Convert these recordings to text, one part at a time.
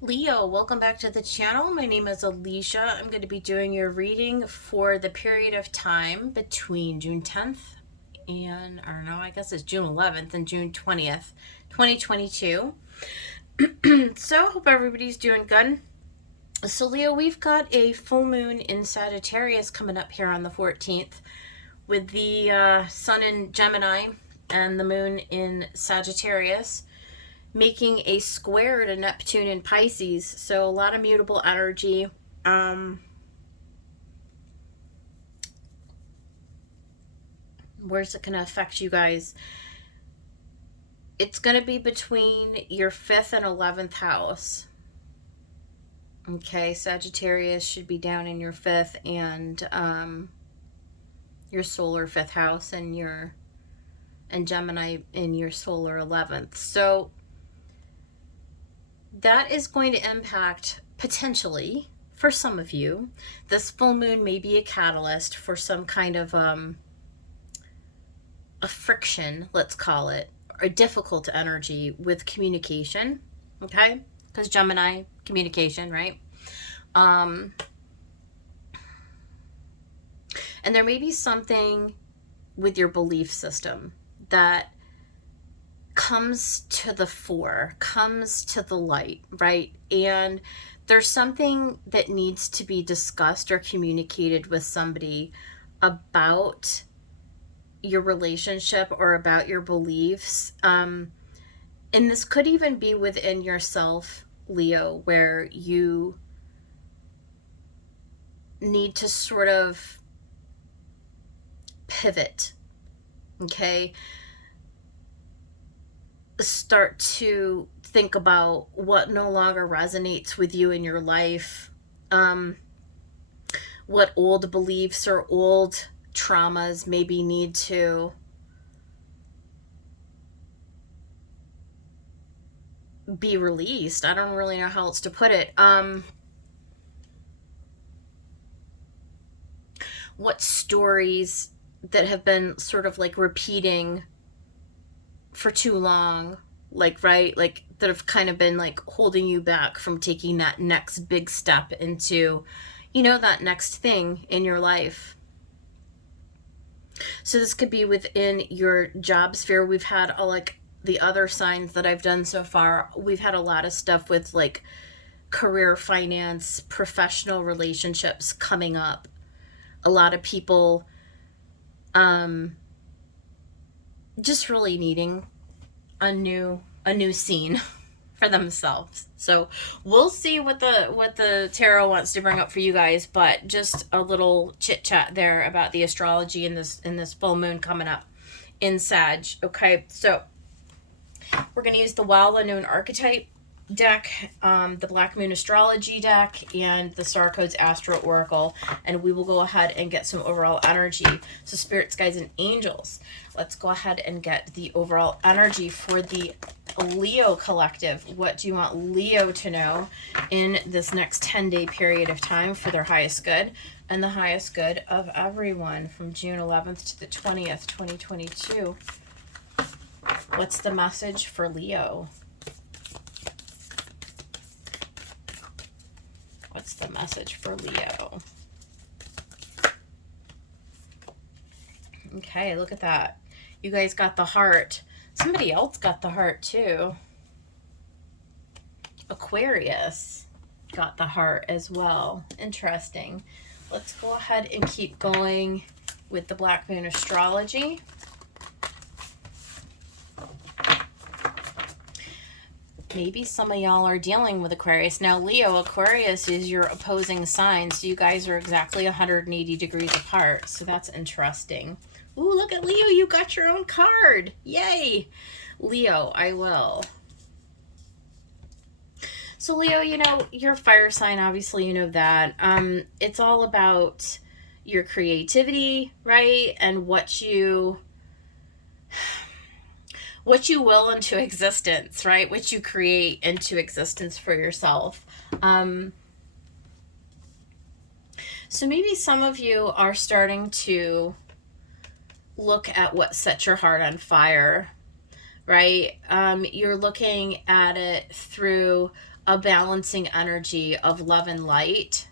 Leo, welcome back to the channel. My name is Alicia. I'm going to be doing your reading for the period of time between June 10th and, I don't know, I guess it's June 11th and June 20th, 2022. So, hope everybody's doing good. So, Leo, we've got a full moon in Sagittarius coming up here on the 14th with the sun in Gemini and the moon in Sagittarius, making a square to Neptune in Pisces. So a lot of mutable energy. Where's it going to affect you guys? It's going to be between your 5th and 11th house. Okay, Sagittarius should be down in your 5th and your solar 5th house, and Gemini in your solar 11th. So that is going to impact, potentially, for some of you. This full moon may be a catalyst for some kind of a friction, let's call it, or difficult energy with communication, okay? Because Gemini, communication, right? And there may be something with your belief system that comes to the fore, comes to the light, right? And there's something that needs to be discussed or communicated with somebody about your relationship or about your beliefs. And this could even be within yourself, Leo, where you need to sort of pivot, okay? Start to think about what no longer resonates with you in your life, what old beliefs or old traumas maybe need to be released. I don't really know how else to put it. What stories that have been sort of like repeating for too long, like, right, like that have kind of been like holding you back from taking that next big step into, that next thing in your life. So this could be within your job sphere. We've had like the other signs that I've done so far, we've had a lot of stuff with like career, finance, professional relationships coming up. A lot of people just really needing a new scene for themselves. So we'll see what the tarot wants to bring up for you guys, but just a little chit chat there about the astrology in this full moon coming up in Sag. Okay, so we're gonna use the Wow Noon archetype deck, the Black Moon Astrology deck, and the Star Codes Astro Oracle, and we will go ahead and get some overall energy. So spirits, guides, and angels, let's go ahead and get the overall energy for the Leo collective. What do you want Leo to know in this next 10-day period of time for their highest good and the highest good of everyone from June 11th to the 20th, 2022? What's the message for Leo? What's the message for Leo? Okay, look at that. You guys got the heart. Somebody else got the heart too. Aquarius got the heart as well. Interesting. Let's go ahead and keep going with the Black Moon Astrology. Maybe some of y'all are dealing with Aquarius. Now, Leo, Aquarius is your opposing sign, so you guys are exactly 180 degrees apart. So that's interesting. Ooh, look at Leo. You got your own card. Yay. Leo, I will. So, Leo, you're a fire sign. Obviously, you know that. It's all about your creativity, right? And what you will into existence, right? What you create into existence for yourself. So maybe some of you are starting to look at what sets your heart on fire, right? You're looking at it through a balancing energy of love and light.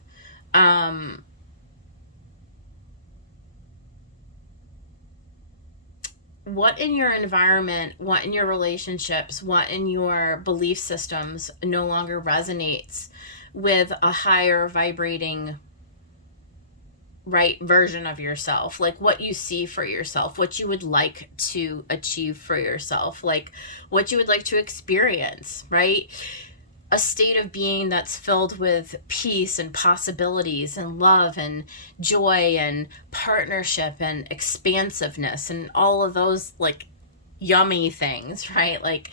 What in your environment, what in your relationships, what in your belief systems no longer resonates with a higher vibrating right version of yourself, like what you see for yourself, what you would like to achieve for yourself, like what you would like to experience, right? A state of being that's filled with peace and possibilities and love and joy and partnership and expansiveness and all of those like yummy things, right? Like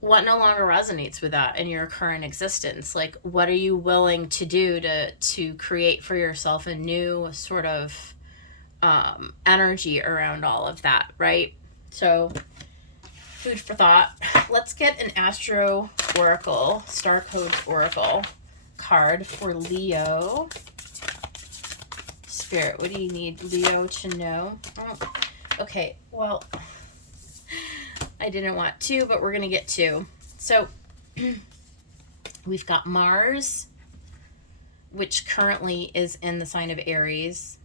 what no longer resonates with that in your current existence? Like what are you willing to do to create for yourself a new sort of energy around all of that, right? So food for thought. Let's get an Astro Oracle, Star Code Oracle card for Leo. Spirit, what do you need Leo to know? Oh, okay, well, I didn't want two, but we're going to get two. So we've got Mars, which currently is in the sign of Aries,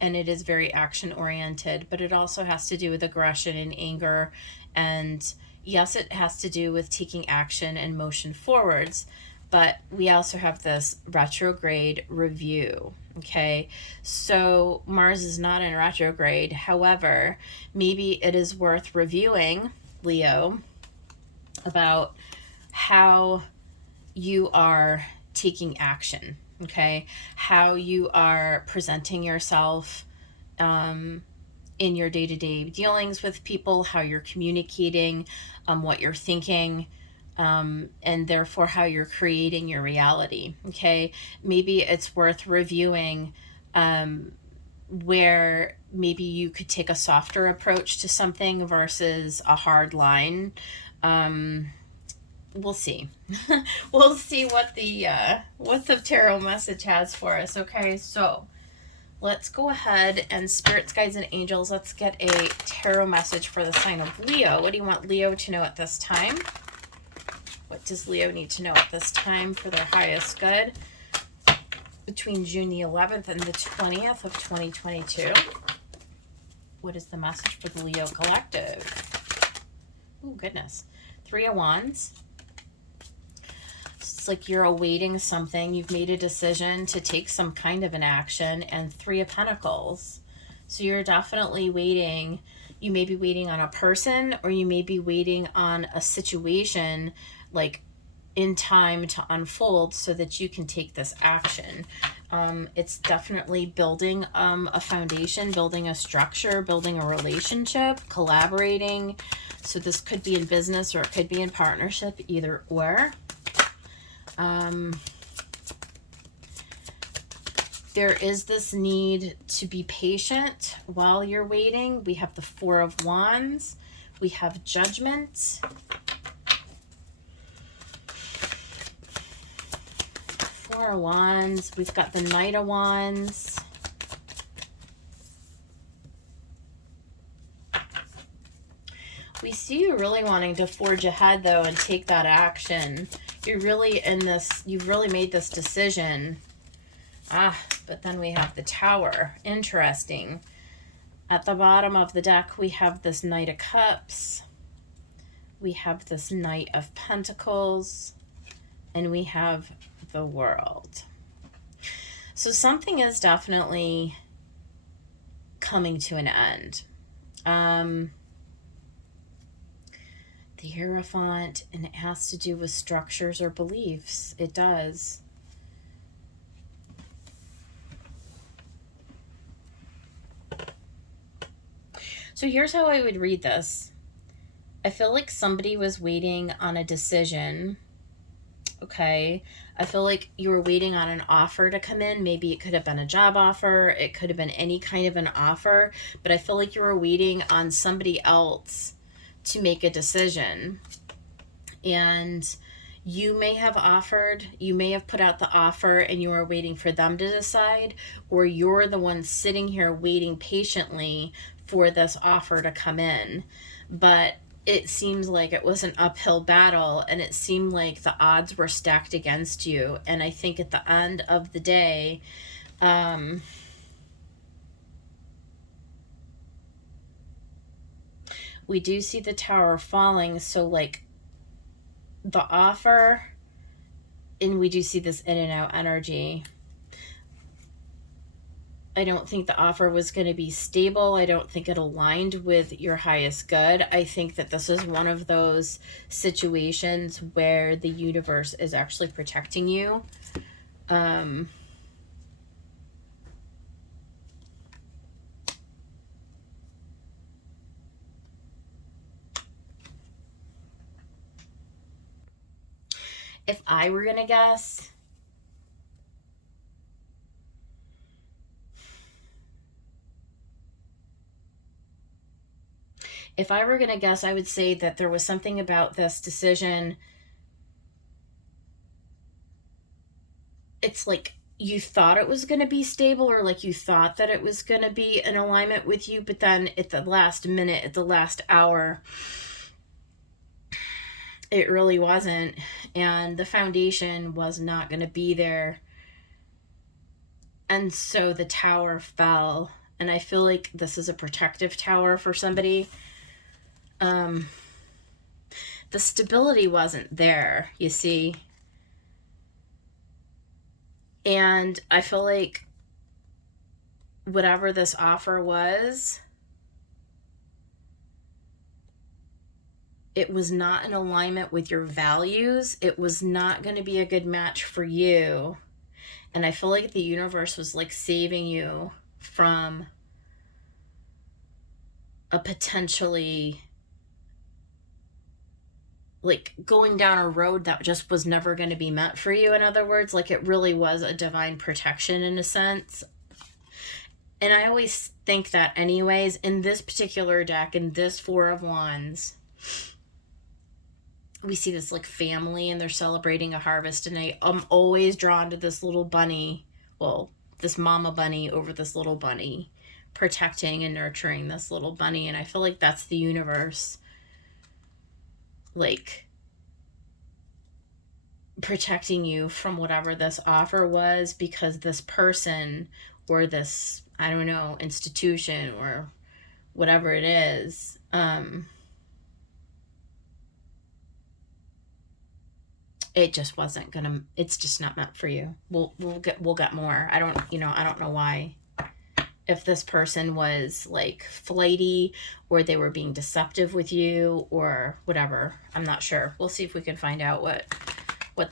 and it is very action oriented, but it also has to do with aggression and anger. And yes, it has to do with taking action and motion forwards, but we also have this retrograde review. Okay, so Mars is not in retrograde. However, maybe it is worth reviewing, Leo, about how you are taking action. Okay, how you are presenting yourself in your day-to-day dealings with people, how you're communicating, what you're thinking, and therefore how you're creating your reality. Okay, maybe it's worth reviewing where maybe you could take a softer approach to something versus a hard line. We'll see. We'll see what the tarot message has for us. Okay, so let's go ahead and spirits, guides, and angels. Let's get a tarot message for the sign of Leo. What do you want Leo to know at this time? What does Leo need to know at this time for their highest good between June the 11th and the 20th of 2022? What is the message for the Leo collective? Oh, goodness. 3 of Wands. It's like you're awaiting something. You've made a decision to take some kind of an action. And 3 of Pentacles. So you're definitely waiting. You may be waiting on a person, or you may be waiting on a situation like in time to unfold so that you can take this action. It's definitely building a foundation, building a structure, building a relationship, collaborating. So this could be in business or it could be in partnership, either or. There is this need to be patient while you're waiting. We have the 4 of Wands. We have Judgment. 4 of Wands. We've got the Knight of Wands. We see you really wanting to forge ahead, though, and take that action. You're really in this, you've really made this decision. But then we have the Tower. Interesting. At the bottom of the deck, we have this Knight of Cups. We have this Knight of Pentacles. And we have the World. So something is definitely coming to an end. The Hierophant, and it has to do with structures or beliefs. It does. So here's how I would read this. I feel like somebody was waiting on a decision. Okay. I feel like you were waiting on an offer to come in. Maybe it could have been a job offer. It could have been any kind of an offer. But I feel like you were waiting on somebody else to make a decision. And you may have offered, you may have put out the offer and you are waiting for them to decide, or you're the one sitting here waiting patiently for this offer to come in. But it seems like it was an uphill battle, and it seemed like the odds were stacked against you. And I think at the end of the day, um, we do see the tower falling. So, like, the offer, and we do see this in and out energy. I don't think the offer was going to be stable. I don't think it aligned with your highest good. I think that this is one of those situations where the universe is actually protecting you. If I were going to guess, I would say that there was something about this decision. It's like you thought it was going to be stable, or like you thought that it was going to be in alignment with you, but then at the last minute, at the last hour, it really wasn't. And the foundation was not going to be there. And so the tower fell. And I feel like this is a protective tower for somebody. The stability wasn't there, you see. And I feel like whatever this offer was, it was not in alignment with your values. It was not going to be a good match for you. And I feel like the universe was like saving you from a potentially, like, going down a road that just was never going to be meant for you. In other words, like, it really was a divine protection in a sense. And I always think that anyways, in this particular deck, in this Four of Wands, we see this like family and they're celebrating a harvest, and I'm always drawn to this little bunny, well, this mama bunny over this little bunny, protecting and nurturing this little bunny. And I feel like that's the universe, like, protecting you from whatever this offer was, because this person or this, I don't know, institution or whatever it is, it just wasn't gonna, it's just not meant for you. We'll get more. I don't know why, if this person was like flighty or they were being deceptive with you or whatever. I'm not sure. We'll see if we can find out what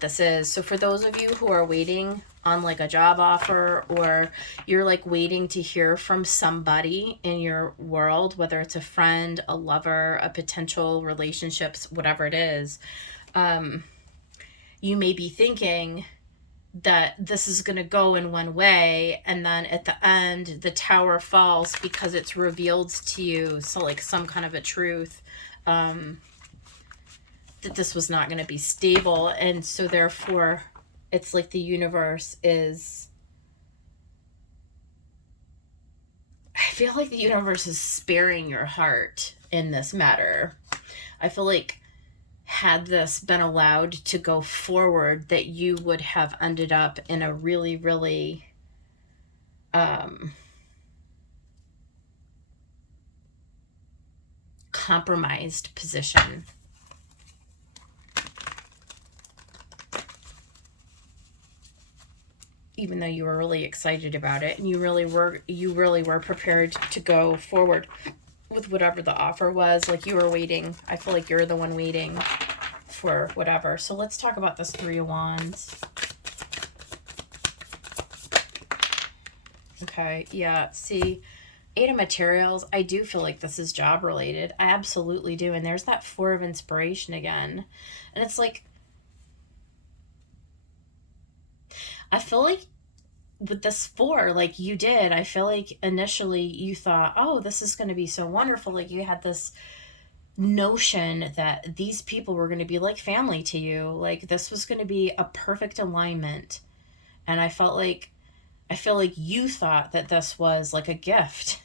this is. So for those of you who are waiting on like a job offer, or you're like waiting to hear from somebody in your world, whether it's a friend, a lover, a potential relationships, whatever it is, you may be thinking that this is going to go in one way, and then at the end the tower falls because it's revealed to you, so like some kind of a truth, that this was not going to be stable. And so therefore it's like the universe is, I feel like the universe is sparing your heart in this matter. I feel like had this been allowed to go forward, that you would have ended up in a really, really compromised position. Even though you were really excited about it and you really were prepared to go forward with whatever the offer was, like you were waiting. I feel like you're the one waiting for whatever. So let's talk about this Three of Wands. Okay, yeah, see, Eight of Materials, I do feel like this is job related. I absolutely do. And there's that Four of Inspiration again. And it's like, I feel like with this four, like you did, I feel like initially you thought, oh, this is going to be so wonderful. Like you had this notion that these people were going to be like family to you. Like this was going to be a perfect alignment. And I feel like you thought that this was like a gift.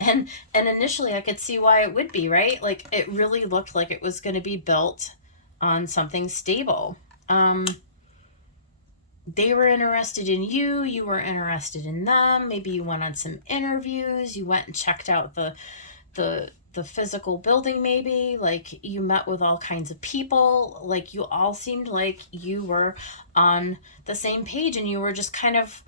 And initially I could see why it would be, right? Like it really looked like it was going to be built on something stable. Um, they were interested in you, you were interested in them. Maybe you went on some interviews, you went and checked out the physical building, maybe like you met with all kinds of people, like you all seemed like you were on the same page, and you were just kind of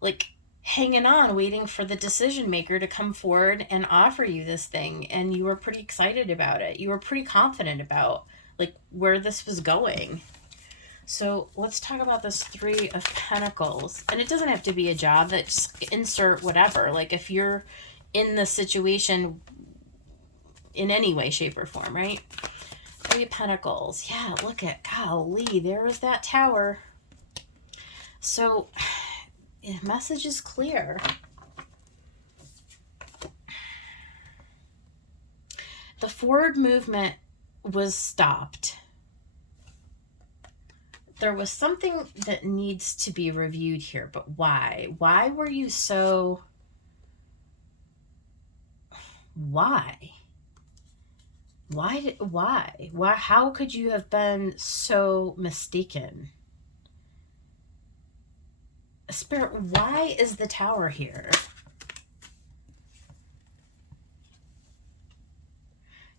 like hanging on, waiting for the decision maker to come forward and offer you this thing. And you were pretty excited about it. You were pretty confident about like where this was going. So let's talk about this Three of Pentacles. And it doesn't have to be a job, that just insert whatever. Like if you're in the situation in any way, shape, or form, right? Three of Pentacles. Yeah, look at, golly, there's that tower. So the message is clear. The forward movement was stopped. There was something that needs to be reviewed here, but why? Why were you so... Why? Why? How could you have been so mistaken? Spirit, why is the tower here?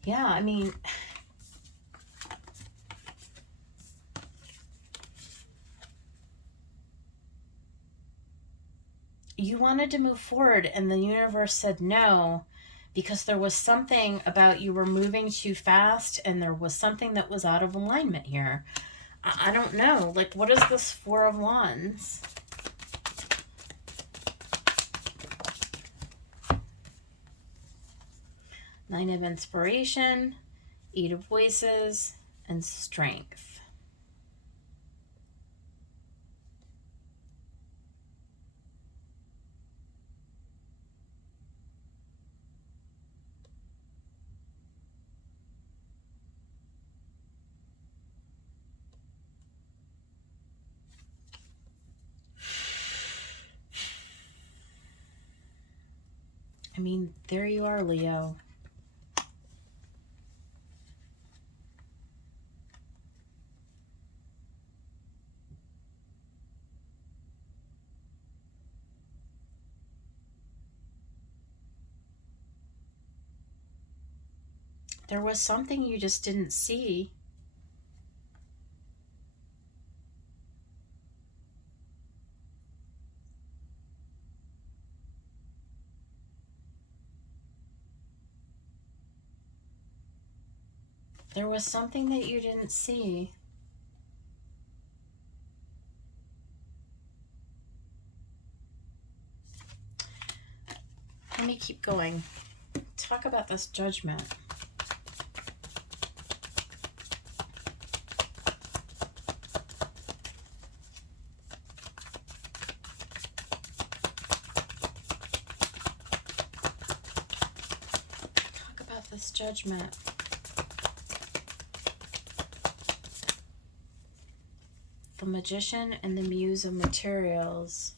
Yeah, I mean... You wanted to move forward and the universe said no, because there was something about you were moving too fast and there was something that was out of alignment here. I don't know. Like, what is this Four of Wands? Nine of Inspiration, Eight of Voices, and Strength. I mean, there you are, Leo. There was something you just didn't see. There was something that you didn't see. Let me keep going. Talk about this Judgment. Talk about this Judgment. The Magician and the Muse of Materials.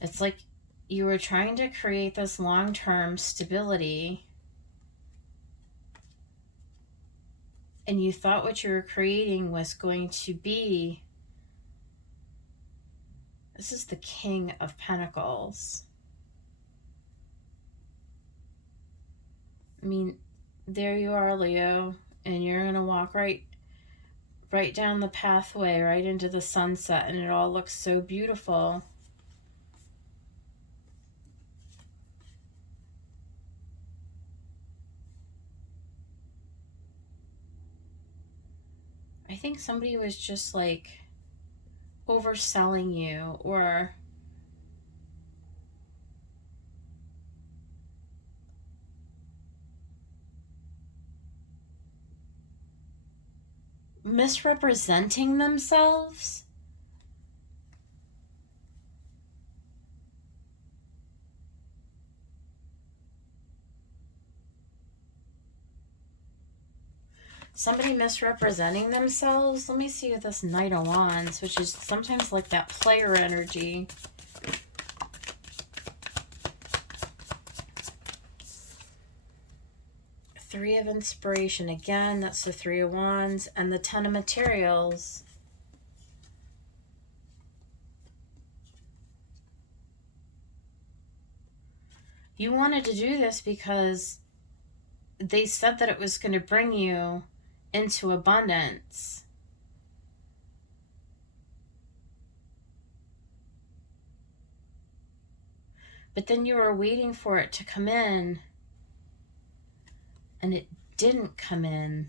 It's like you were trying to create this long-term stability, and you thought what you were creating was going to be... This is the King of Pentacles. I mean, there you are, Leo, and you're going to walk right down the pathway, right into the sunset, and it all looks so beautiful. I think somebody was just like overselling you, or misrepresenting themselves. somebody misrepresenting themselves. Let me see with this Knight of Wands, which is sometimes like that player energy. Three of Inspiration. Again, that's the Three of Wands. And the Ten of Materials. You wanted to do this because they said that it was going to bring you into abundance. But then you were waiting for it to come in, and it didn't come in.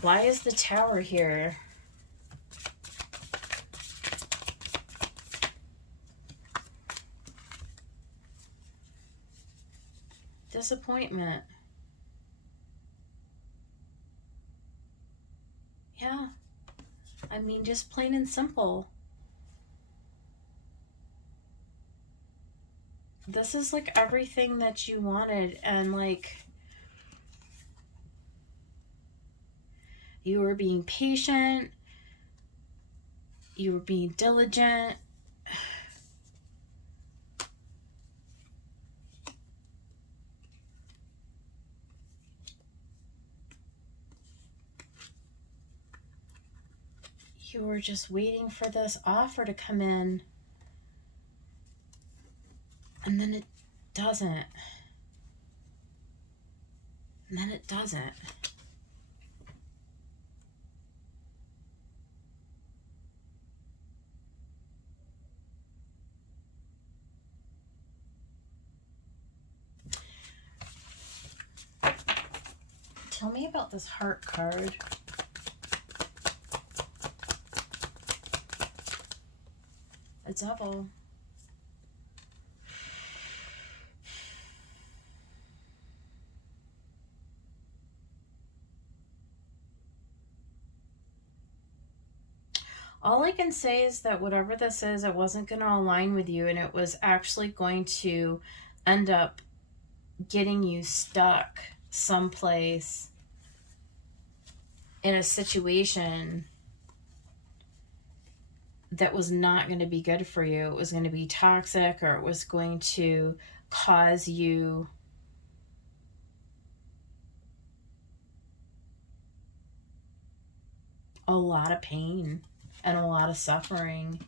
Why is the Tower here? Disappointment. Yeah. I mean, just plain and simple. This is like everything that you wanted, and like you were being patient, you were being diligent. You were just waiting for this offer to come in, and then it doesn't. And then it doesn't. Tell me about this Heart card. A Devil. All I can say is that whatever this is, it wasn't going to align with you, and it was actually going to end up getting you stuck someplace in a situation that was not going to be good for you. It was going to be toxic, or it was going to cause you a lot of pain and a lot of suffering.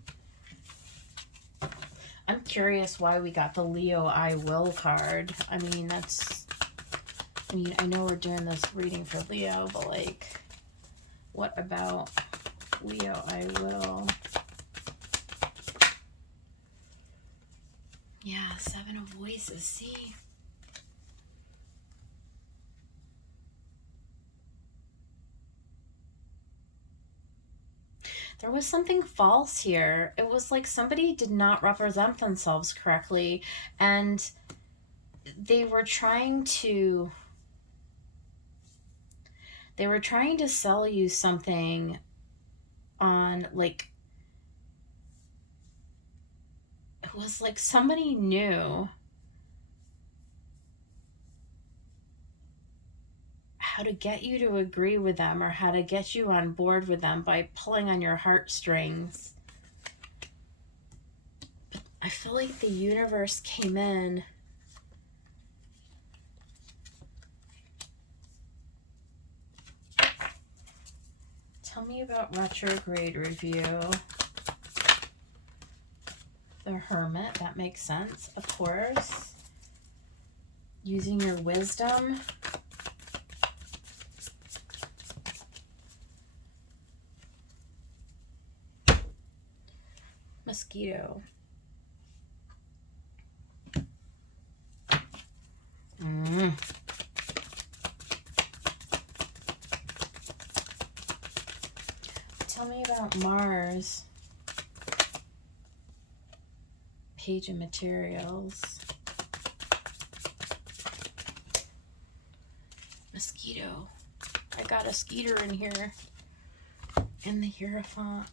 I'm curious why we got the Leo I Will card. I mean, I know we're doing this reading for Leo, but like, what about Leo I Will? Yeah, Seven of Voices, see? There was something false here. It was like somebody did not represent themselves correctly, and they were trying to sell you something on, like, it was like somebody knew how to get you to agree with them, or how to get you on board with them by pulling on your heartstrings. But I feel like the universe came in Tell me about retrograde review. The Hermit, that makes sense, of course. Using your wisdom. Mosquito. Tell me about Mars. Page of Materials. Mosquito. I got a skeeter in here. And the Hierophant.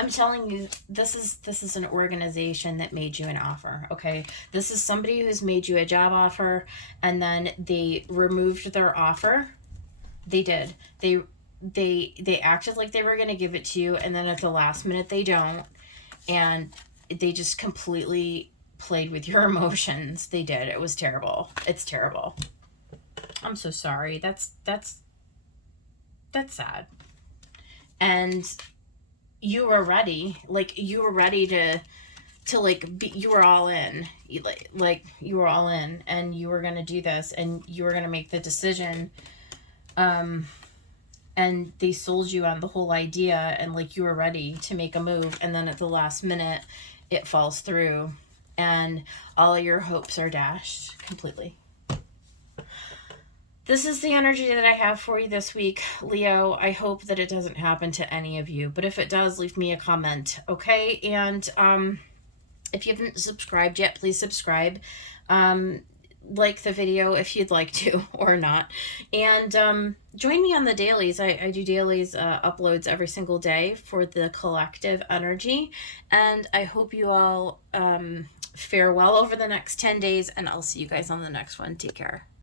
I'm telling you, this is an organization that made you an offer, okay? This is somebody who's made you a job offer, and then they removed their offer. They did. They acted like they were going to give it to you, and then at the last minute they don't, and they just completely played with your emotions. They did. It was terrible. It's terrible. I'm so sorry. That's sad. And you were ready. Like, you were ready to like be, you were all in. Like you were all in, and you were going to do this, and you were going to make the decision. And they sold you on the whole idea, and like you were ready to make a move, and then at the last minute it falls through, and all your hopes are dashed completely. This is the energy that I have for you this week, Leo. I hope that it doesn't happen to any of you, but if it does, leave me a comment, okay? And if you haven't subscribed yet, please subscribe. Like the video if you'd like to, or not. And join me on the dailies. I do dailies uploads every single day for the collective energy. And I hope you all fare well over the next 10 days, and I'll see you guys on the next one. Take care.